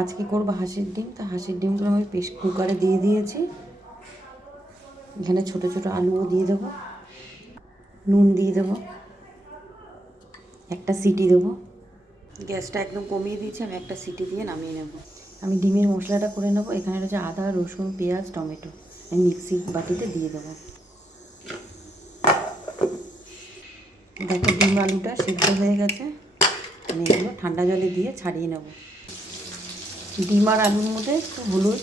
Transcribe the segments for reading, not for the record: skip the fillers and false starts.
আজকে করবো হাঁসের ডিম। তা হাঁসের ডিমগুলো আমি প্রেসার কুকারে দিয়ে দিয়েছি। এখানে ছোট ছোট আলুও দিয়ে দেবো, নুন দিয়ে দেবো, একটা সিটি দেবো। গ্যাসটা একদম কমিয়ে দিয়েছি, আমি একটা সিটি দিয়ে নামিয়ে নেব। আমি ডিমের মশলাটা করে নেবো। এখানে রয়েছে আদা, রসুন, পেঁয়াজ, টমেটো। আমি মিক্সি বাটিতে দিয়ে দেবো। দেখো ডিম আলুটা সিদ্ধ হয়ে গেছে। আমি এগুলো ঠান্ডা জলে দিয়ে ছাড়িয়ে নেব। ডিম আর আলুর মধ্যে একটু হলুদ,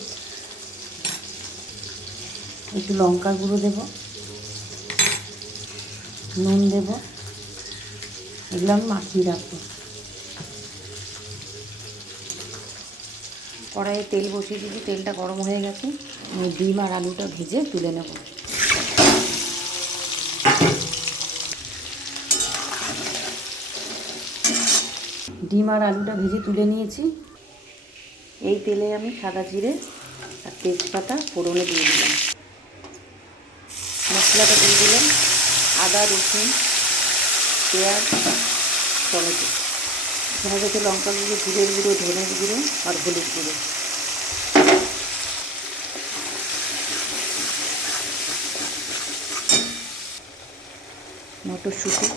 একটু লঙ্কার গুঁড়ো দেবো, নুন দেবো। এগুলো আমি মাখিয়ে রাখবো। কড়াইয়ে তেল বসিয়ে দিয়েছি, তেলটা গরম হয়ে গেছে। আমি ডিম আর আলুটা ভেজে তুলে নেব। ডিম আর আলুটা ভেজে তুলে নিয়েছি। এই তেলে আমি সাদা জিরে আর তেজপাতা ফোড়নে দিয়ে দিলাম। মশলাটা দিয়ে দিলাম আদা, রসুন, পেঁয়াজ, টমেটো। এখানে রয়েছে লঙ্কা গুঁড়ো, জিরের গুঁড়ো, ধনের গুঁড়ো আর হলুদ গুঁড়ো। মটরশুঁটি।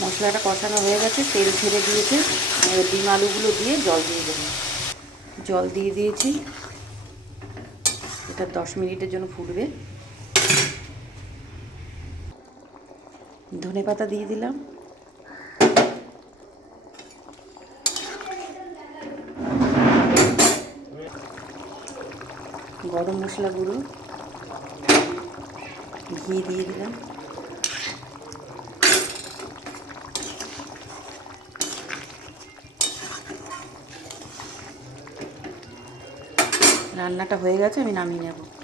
মশলাটা কষানো হয়ে গেছে, তেল ছেড়ে দিয়েছে। ডিম আলুগুলো দিয়ে জল দিয়ে দেবো। জল দিয়ে দিয়েছি। এটা 10 মিনিটের জন্য ফুটবে। ধনেপাতা দিয়ে দিলাম। গরম মশলা গুঁড়ো, ঘি দিয়ে দিলাম। রান্নাটা হয়ে গেছে, আমি নামিয়ে নেব।